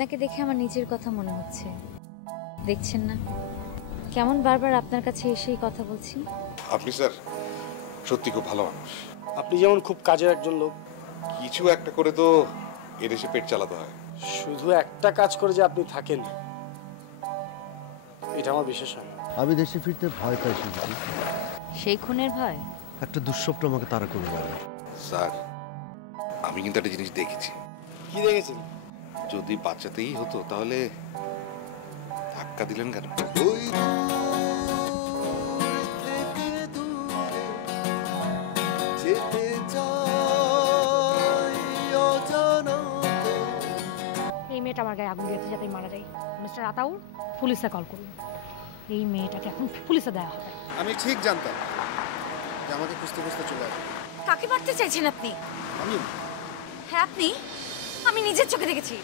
আপনাকে দেখে আমার নিজের কথা মনে হচ্ছে। দেখছেন না কেমন বারবার আপনার কাছে এসেই কথা বলছি? আপনি স্যার সত্যি খুব ভালো মানুষ। আপনি যেমন খুব কাজের একজন লোক। কিছু একটা করে তো এদেশে পেট চালাতে হয়। শুধু একটা কাজ করে যে আপনি থাকেন, এটা আমার বিশেষ হয় না। আমি দেশে ফিরতে ভয় পাই। সেই খুনের ভয়? একটা দুঃস্বপ্ন আমাকে তাড়া করে গেল। স্যার আমি কিন্তু একটা জিনিস দেখেছি। কি দেখেছেন? যদি বাচ্চাতেই হতো তাহলে ধাক্কা দিলেন কেন? এই মেয়েটা আমার গায়ে আগুন দিয়েছে যাতে মারা যায়। মিস্টার আতাউর, পুলিশে কল করুন। এই মেয়েটাকে এখন পুলিশে দেওয়া হবে। আমি ঠিক জানতাম যে আমাকে খুঁজতে খুঁজতে চলে আসবে। কাকে মারতে চাইছেন আপনি? আমি হ্যাঁ আপনি, আমি নিজের চোখে দেখেছি।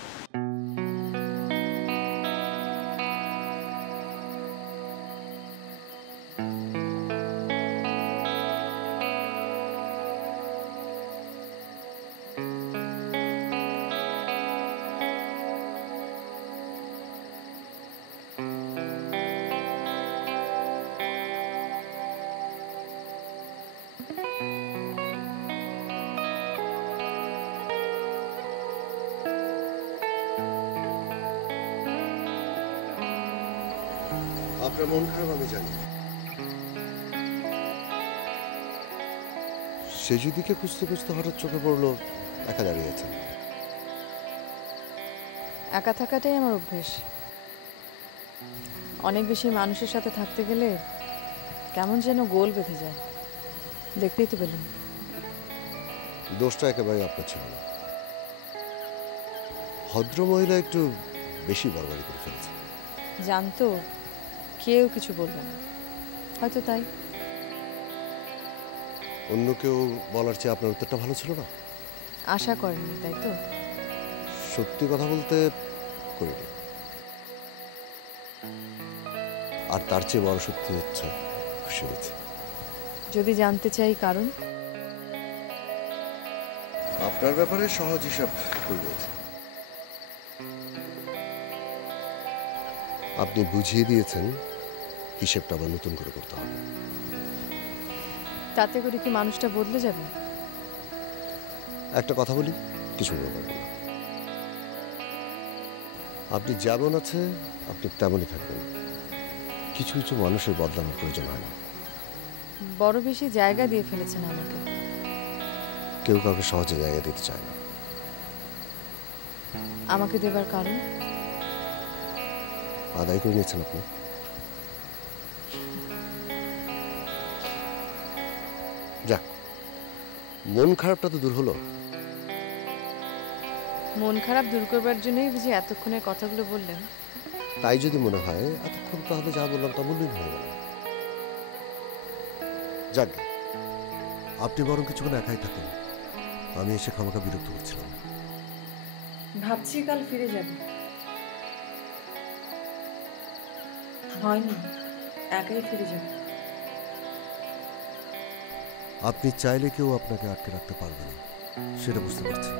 আপনার মন খারাপ আমি জানি। সেজুদিকে খুঁজতে খুঁজতে হঠাৎ চোখে পড়লো একা দাঁড়িয়ে আছেন। একা থাকাটাই আমার অভ্যেস। অনেক বেশি মানুষের সাথে থাকতে গেলে কেমন যেন গোল বেঁধে যায়। দেখতেই তো পেলেন। দোষটা একেবারে আপনার ছিল না। ভদ্র মহিলা একটু বেশি বাড়াবাড়ি করে ফেলেছে। জানতো কেউ কিছু বলবে না, হয়তো তাই। অন্য কেউ বলার চেয়ে আপনার উত্তরটা ভালো ছিল না। আশা করেননি তাই তো? সত্যি কথা বলতে করিনি। আর তার চেয়ে বড় সত্যি হচ্ছে খুশি হয়েছে। যদি জানতে চাই কারণ? আপনার ব্যাপারে সহজ হিসাব করে রয়েছে। আপনি বুঝিয়ে দিয়েছেন হিসেবটা আবার নতুন করে করতে হবে। তাতে করে কি মানুষটা বদলে যাবে? একটা কথা বলি, কিছু বলবেন না। আপনি যেমন আছে আপনি তেমনই থাকবেন। কিছু কিছু মানুষের বদলানোর প্রয়োজন হয় না। বড় বেশি জায়গা দিয়ে ফেলেছেন আমাকে। কেউ কাউকে সহজে জায়গা দিতে চায় না। আমাকে দেবার কারণ? আদায় করে নিয়েছেন আপনি। যাক, মন খারাপটা তো দূর হলো। মন খারাপ দূর করবার জন্যই বুঝি এতক্ষণের কথাগুলো বললেন? তাই যদি মনে হয় এতক্ষণ তাহলে যা বললাম তা মূল্যহীন হয়ে গেল। যাক, আপনি বরং কিছুক্ষণ একাই থাকুন। আমি এসে খামাখা বিরক্ত করছিলাম। ভাবছি কাল ফিরে যাব। হয়নি, একাই ফিরে যাব। আপনি চাইলে কেউ আপনাকে আটকে রাখতে পারবে না, সেটা বুঝতে পারছি।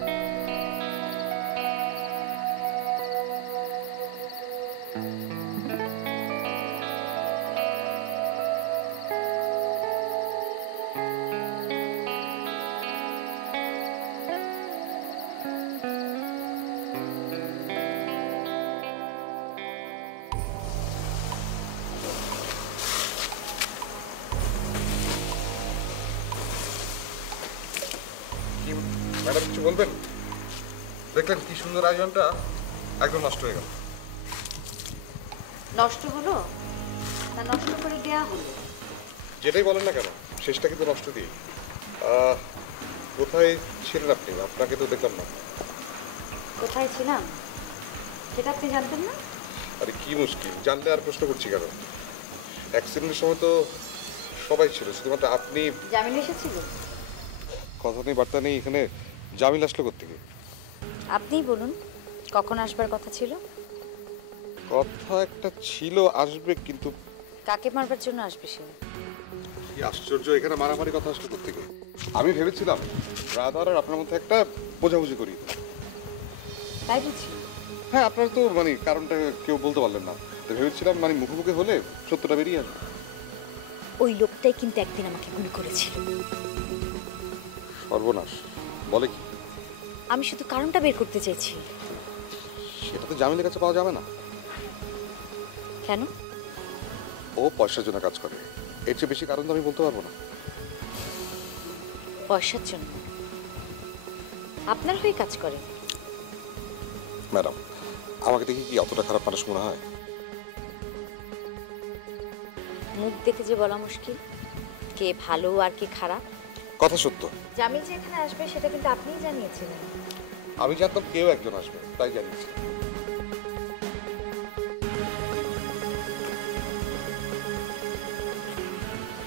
ম্যাডাম কিছু বলবেন? দেখলেন কি সুন্দর আয়োজনটা একদম নষ্ট হয়ে গেল। নষ্ট হলো না নষ্ট করে দেয়া হলো? যেটাই বলেন না কেন, শেষটা কিন্তু নষ্ট দিয়ে। কোথায় ছিলেন আপনি? আপনাকে তো দেখলাম না। কোথায় ছিলাম সেটা আপনি জানতেন না? আরে কি মুশকিল, জানলে আর প্রশ্ন করছি কেন? অ্যাক্সিডেন্টের সময় তো সবাই ছিল, শুধুমাত্র আপনি। জামিল এসেছিল? কথা নেই বার্তা নেই, এখানে জামিল আসলো কোত্থেকে? আপনিই বলুন কখন আসবার কথা ছিল? কথা একটা ছিল আসবে, কিন্তু কাকে মারবার জন্য আসবে সে? কি আশ্চর্য, এখানে মারামারি কথা আসলো কোত্থেকে? আমি ভেবেছিলাম রাধার আর আপনার মধ্যে একটা বোঝাবুঝি করি। তাই বুঝি? হ্যাঁ, আপনার তো মানে কারণটা কেউ বলতে পারলেন না, তো ভেবেছিলাম মানে মুখে মুখে হলে সত্যটা বেরিয়ে আসবে। ওই লোকটাই কিন্তু একদিন আমাকে গুলি করেছিল। সর্বনাশ, বলে কি? আমি শুধু কারণটা বের করতে চেয়েছি। সেটা তো জামিনের কাছে পাওয়া যাবে না। কেন? ও পয়সার জন্য কাজ করে, এর চেয়ে বেশি কারণ তো আমি বলতে পারবো না। পয়সার জন্য? আপনার হয়ে কাজ করে? ম্যাডাম, আমাকে দেখে কি অতটা খারাপ মানুষ মনে হয়? মুখ দেখে যে বলা মুশকিল কে ভালো আর কে খারাপ। কথা সত্য। জামিল যে এখানে আসবে সেটা কিন্তু আপনিই জানিয়েছিলেন। আমি জানতাম কেউ একজন আসবে, তাই জানিয়েছি।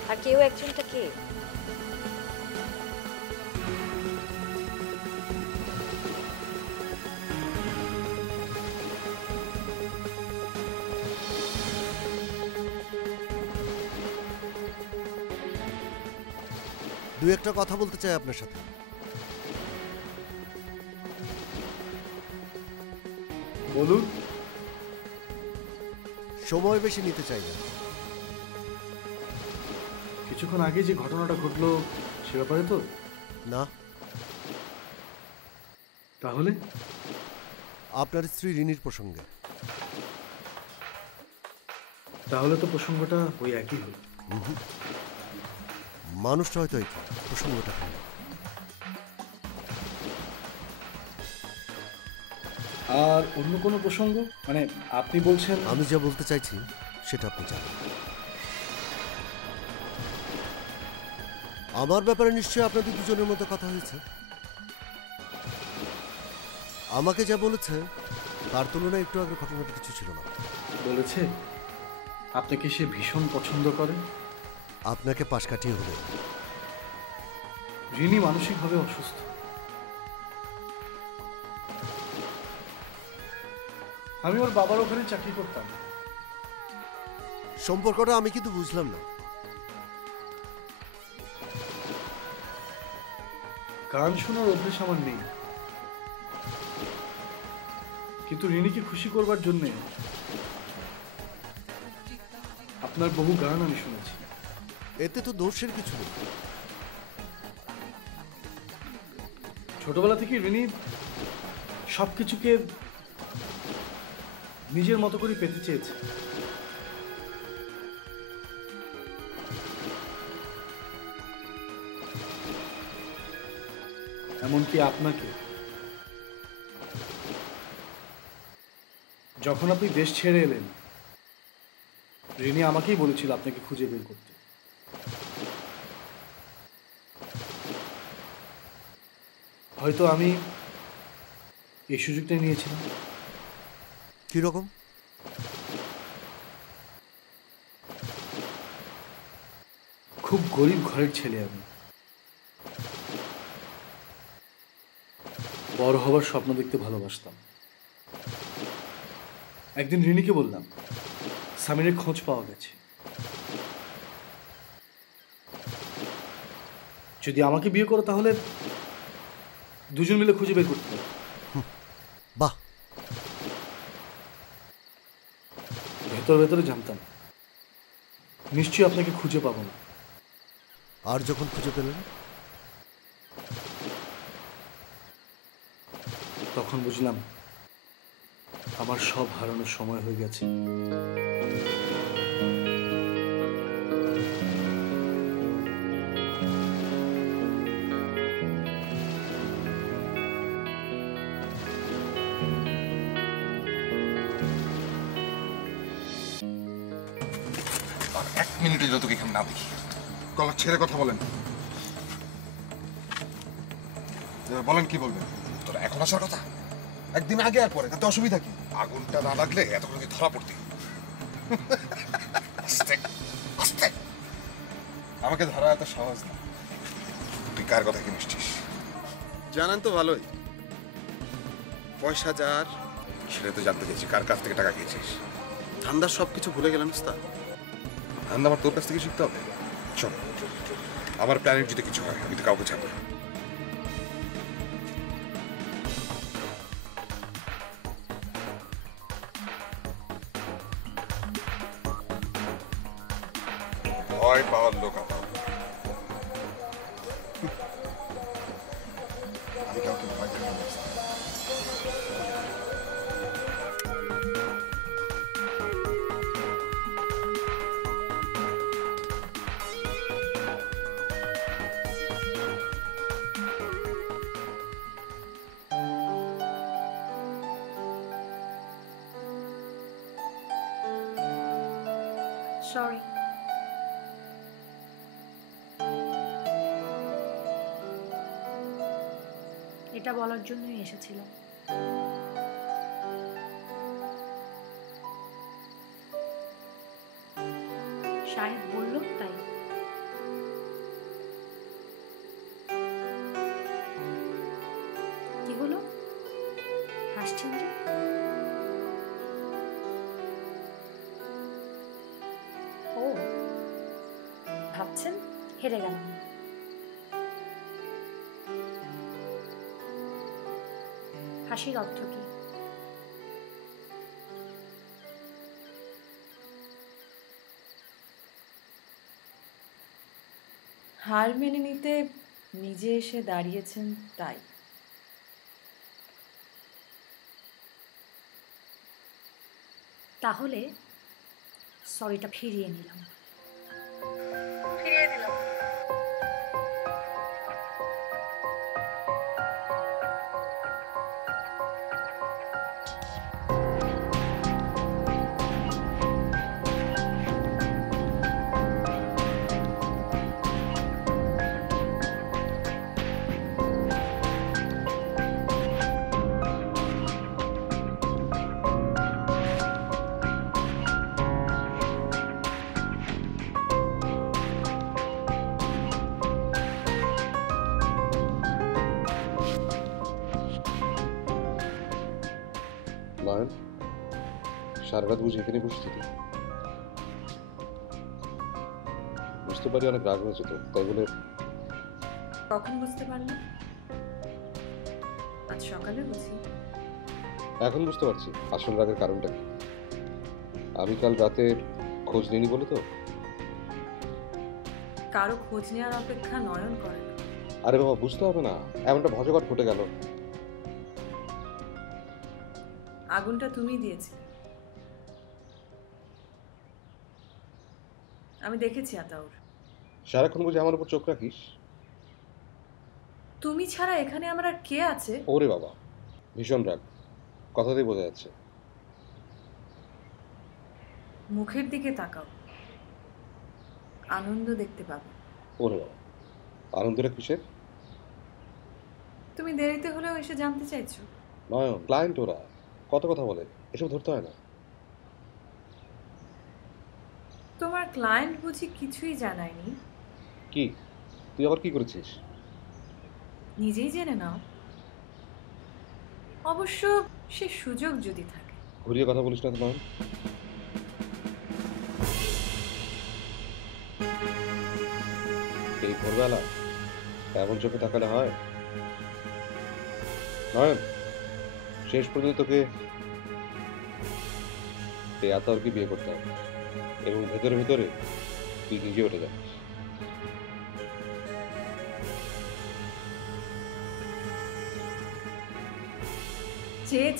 আর কেউ একজনটা কে? দু একটা কথা বলতে চাই আপনার সাথে। বলুন। সময় বেশি নিতে চাই না। কিছুক্ষণ আগে যে ঘটনাটা ঘটলো সে ব্যাপারে তো না, তাহলে আপনার স্ত্রী রিনির প্রসঙ্গে। তাহলে তো প্রসঙ্গটা ওই একই হলো। মানুষটা হয়তো একই, প্রসঙ্গটা ভিন্ন। আর অন্য কোনো প্রসঙ্গ? মানে আপনি বলছেন? আমি যা বলতে চাইছি সেটা আপনি জানেন। আমার ব্যাপারে নিশ্চয়ই আপনাদের দুজনের মধ্যে কথা হয়েছে। আমাকে যা বলেছে তার তুলনায় একটু আগের ঘটনাটা কিছু ছিল না। বলেছে আপনাকে সে ভীষণ পছন্দ করে। আপনাকে পাশ কাটিয়ে হলে রিনি মানসিকভাবে অসুস্থ। আমি ওর বাবার ওখানে চাকরি করতাম। সম্পর্কটা আমি কিন্তু বুঝলাম না। গান শোনার অভ্যেস আমার নেই, কিন্তু রিনিকে খুশি করবার জন্য আপনার বহু গান আমি শুনেছি। এতে তো দোষের কিছু নেই। ছোটবেলা থেকে রিনি সবকিছুকে নিজের মতো করে পেতে চেয়েছে। এমনকি আপনাকে। যখন আপনি দেশ ছেড়ে এলেন, রিনি আমাকেই বলেছিল আপনাকে খুঁজে বের করতে। হয়তো আমি এই সুযোগটা নিয়েছিলাম। কিরকম? খুব গরিব ঘরের ছেলে আমি। বড় হবার স্বপ্ন দেখতে ভালোবাসতাম। একদিন রিনিকে বললাম সামিরের খোঁজ পাওয়া গেছে, যদি আমাকে বিয়ে করো তাহলে দুজন মিলে খুঁজে বের করতে পারবো। বাহ, ভেতর ভেতরে জানতাম নিশ্চয়ই আপনাকে খুঁজে পাবো না। আর যখন খুঁজে পেলেন তখন বুঝলাম আমার সব হারানোর সময় হয়ে গেছে। আর এক মিনিটে যত এখানে না দেখি। গলা ছেড়ে কথা বলেন। বলেন কি বলবেন? তোরা এখন আসার কথা? একদিন আগে আর পরে, তাতে অসুবিধা কি? আগুনটা না লাগলে এতক্ষণ কি ধরা পড়তি? আস্তে আস্তে। আমাকে ধরা এত সহজ না। তুই কার কথা কি নিশ্চিস? জানেন তো ভালোই, পয়সা যার। সেটা তো জানতে চাইছি, কার কাছ থেকে টাকা খেয়েছিস? ধান্দার সব কিছু ভুলে গেলেন উস্তাদ। ধান্দা আমার তোর কাছ থেকে শিখতে হবে। শোন, আমার প্ল্যানের যদি কিছু হয় আমি তো কাউকে ছাড়বো না। ভয় পাওয়ার লোক আতাউর। আমি কাউকে ভয় দেখাবো না, স্যার। সরি। এটা বলার জন্যই এসেছিলাম। সাহেব বলল তাই। কি হলো, হাসছেন যে? ও, ভাবছেন হেরে গেলাম। হাসির অর্থ কি? হার মেনে নিতে নিজে এসে দাঁড়িয়েছেন তাই। তাহলে সরিটা ফিরিয়ে নিলাম। নয়ন, সারা রাত বুঝে এখানে বসেছিলি? বুঝতে পারি অনেক রাগ হয়েছে তো, তাই বলে। কখন বুঝতে পারলেন? আজ সকালে বুঝি। এখন বুঝতে পারছি আসল রাগের কারণটা কি। আমি কাল রাতে খোঁজ নিইনি বলে তো। কারো খোঁজ নেওয়ার অপেক্ষা নয়ন করে না। আরে বাবা, বুঝতে হবে না, এমনটা ভজঘট ঘটে গেল। আগুনটা তুমি দিয়েছি, আমি দেখেছি আতাউর। সারাক্ষণ বুঝে আমার উপর চোখ রাখিস? তুমি ছাড়া এখানে আমার আর কে আছে? ওরে বাবা, ভীষণ রাগ, কথাতেই বোঝা যাচ্ছে। মুখের দিকে তাকাও, আনন্দ দেখতে পাবে। ওরে বাবা, আনন্দটা কিসের? তুমি দেরিতে হলেও এসে জানতে চাইছো। নয়ন, ক্লায়েন্ট ওরা কত কথা বলে, এসব ধরতে হয় না। তোমার ক্লায়েন্ট বুঝি কিছুই জানায়নি? কি, তুই আবার কি করেছিস? নিজেই জেনে নাও, অবশ্য সে সুযোগ যদি থাকে। ঘুরিয়ে কথা বলিস না তো নয়ন। এই ভোরবেলা এমন চোখে তাকালে হয়? নয়ন, শেষ পর্যন্ত তোকে এই আতাউরকে বিয়ে করতে হবে, এবং ভেতরে ভেতরে তুই নিজে উঠে যাবি।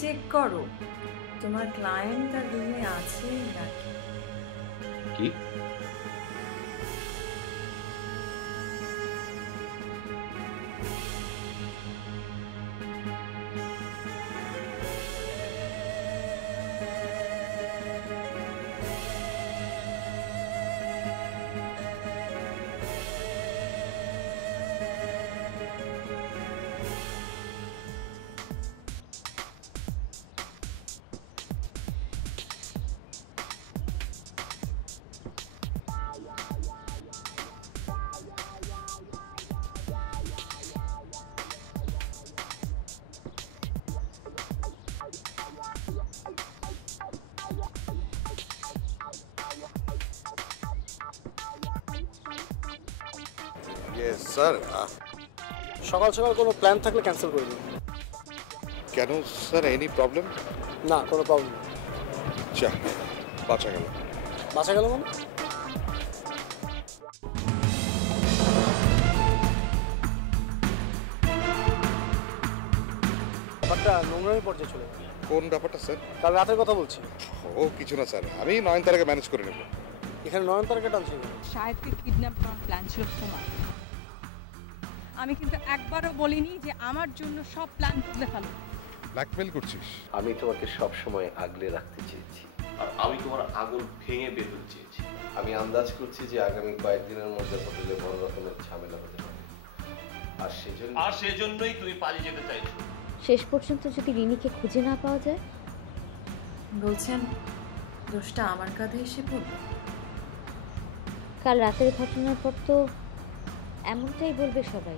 চেক করো তোমার ক্লায়েন্ট তার রুমে আছে নাকি। কি? স্যার, সকাল সকাল কোনো প্ল্যান থাকলে ক্যান্সেল করে দিন। কেন স্যার, এনি প্রবলেম? না, কোনো প্রবলেম নেই। যা, বাঁচা গেল। বাসা গেল মানে? ব্যাপারটা নোংরামি পর্যায়ে চলে গেল। কোন ব্যাপারটা স্যার? কাল রাতের কথা বলছি। ও কিছু না স্যার, আমি নয়নতারাকে ম্যানেজ করে নেব। এখানে নয়নতারাকে টানছিল। শাহেদকে কিডন্যাপ করার প্ল্যান ছিল তোমার। আমি কিন্তু একবারও বলিনি যে আমার জন্য সব প্ল্যান বদলে ফেলো। ব্ল্যাকমেল করছিস? আমি তোমাকে সব সময় আগলে রাখতে চেয়েছি, আর আমি তোমার আগুন ভেঙে বের করতে চেয়েছি। আমি আন্দাজ করছি যে আগামী কয়েকদিনের মধ্যে হোটেলে বড় রকমের ঝামেলা হতে পারে, আর সেজন্যই তুমি পালিয়ে যেতে চাইছো। শেষ পর্যন্ত যদি রিনিকে খুঁজে না পাওয়া যায়? বলছেন দোষটা আমার কাঁধে এসে পড়বে? কাল রাতের ঘটনার পর তো এমনটাই বলবে সবাই।